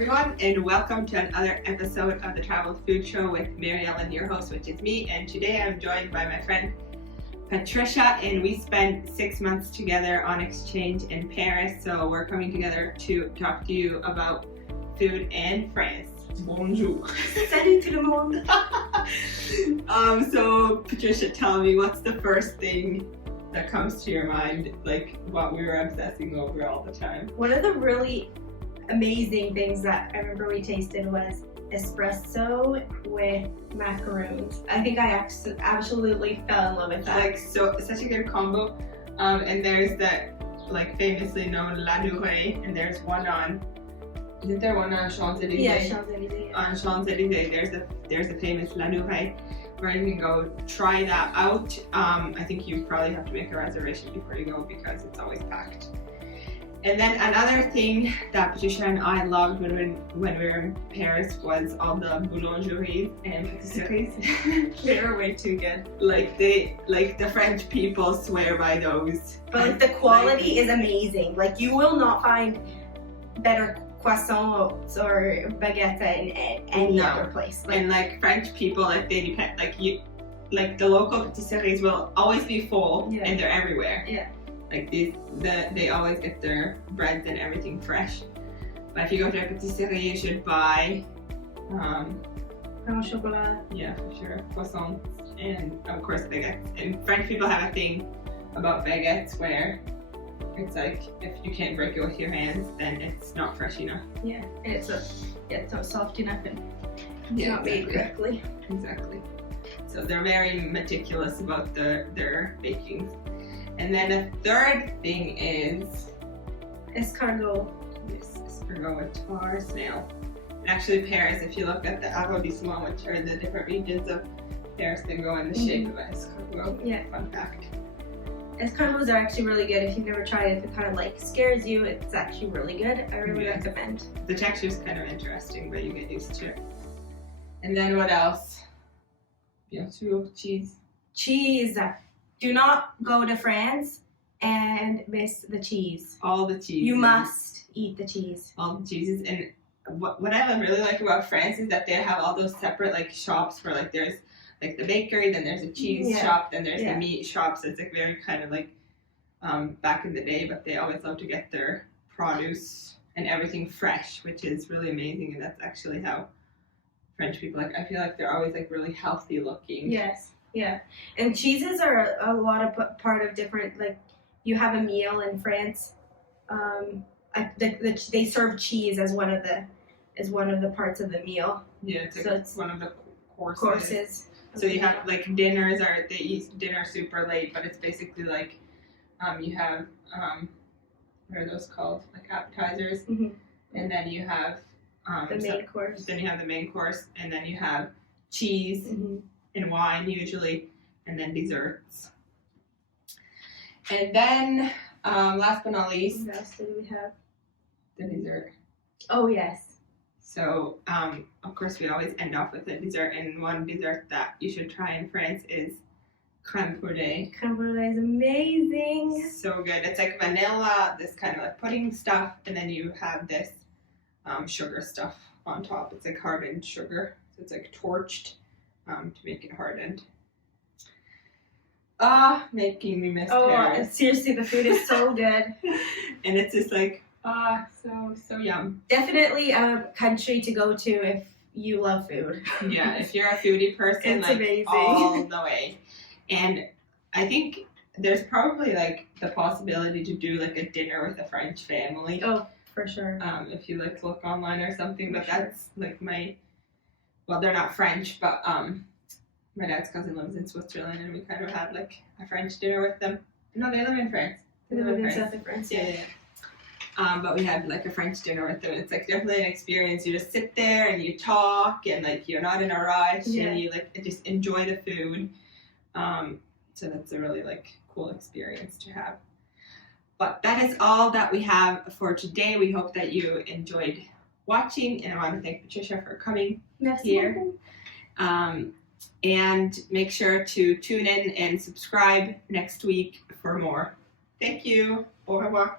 everyone, and welcome to another episode of the Travel Food Show with Mariellen, your host, which is me. And today I'm joined by my friend Patricia, and we spent 6 months together on exchange in Paris. So we're coming together to talk to you about food in France. Bonjour. Salut tout le monde. So Patricia, tell me, what's the first thing that comes to your mind, like what we were obsessing over all the time? One of the really amazing things that I remember we tasted was espresso with macaroons. I think I absolutely fell in love with that. Like, so it's such a good combo. And there's that like famously known La Durée, and there's one on, isn't there one on Champs-Élysées? Yeah, Champs-Élysées. On Champs-Élysées, there's a famous La Durée where you can go try that out. I think you probably have to make a reservation before you go because it's always packed. And then another thing that Patricia and I loved when we were in Paris was all the Boulangeries and patisseries. They were way too good. Like the French people swear by those. But like the quality is amazing. Like you will not find better croissants or baguettes in any other place. Like, and like French people, like they depend, like the local patisseries will always be full, and they're everywhere. Yeah. Like they always get their breads and everything fresh. But if you go to a patisserie, you should buy Pain au chocolat. Yeah, for sure. Croissants and of course baguettes. And French people have a thing about baguettes where it's like if you can't break it with your hands, then it's not fresh enough. Yeah, and it's not soft enough and it's not exactly. made correctly. Exactly. So they're very meticulous about their bakings. And then a third thing is Escargot. Yes, escargot or snail. And actually Paris, if you look at the arrondissement, which are the different regions of Paris, they go in the shape of an escargot. Yeah. Fun fact. Escargots are actually really good. If you've never tried it, if it kind of like scares you, it's actually really good. I really recommend. The texture is kind of interesting, but you get used to it. And then what else? Bien sûr, cheese. Cheese. Do not go to France and miss the cheese. All the cheese. You must eat the cheese. All the cheeses. And what I really like about France is that they have all those separate like shops for like there's like the bakery, then there's a cheese shop, then there's the meat shop. So it's like very kind of like back in the day, but they always love to get their produce and everything fresh, which is really amazing. And that's actually how French people, like I feel like they're always like really healthy looking. Yes. Yeah, and cheeses are a lot of part of different, like you have a meal in France, they serve cheese as one of the parts of the meal. Yeah, it's like so it's one of the courses. So you have like dinners, they eat dinner super late, but it's basically like you have what are those called, like appetizers, and then you have the main course. Then you have the main course, and then you have cheese. And wine usually, and then desserts. And then last but not least, what else did we have? The dessert. Oh yes. So of course we always end off with a dessert, and one dessert that you should try in France is crème brûlée. Crème brûlée is amazing. So good. It's like vanilla, this kind of like pudding stuff, and then you have this sugar stuff on top. It's like hardened sugar, so it's like torched. To make it hardened. Making me miss Paris. Oh, seriously, the food is so good. And it's just like, so yum. Definitely a country to go to if you love food. Yeah, if you're a foodie person, it's like amazing. All the way. And I think there's probably like the possibility to do like a dinner with a French family. Oh, for sure. If you like look online or something, but that's like well, they're not French, but my dad's cousin lives in Switzerland, and we kind of had like a French dinner with them. No, they live in France. They live in south of France. Yeah. But we had like a French dinner with them. It's like definitely an experience. You just sit there and you talk, and like you're not in a rush, and you like just enjoy the food. So that's a really like cool experience to have. But that is all that we have for today. We hope that you enjoyed watching, and I want to thank Patricia for coming here. And make sure to tune in and subscribe next week for more. Thank you. Au revoir.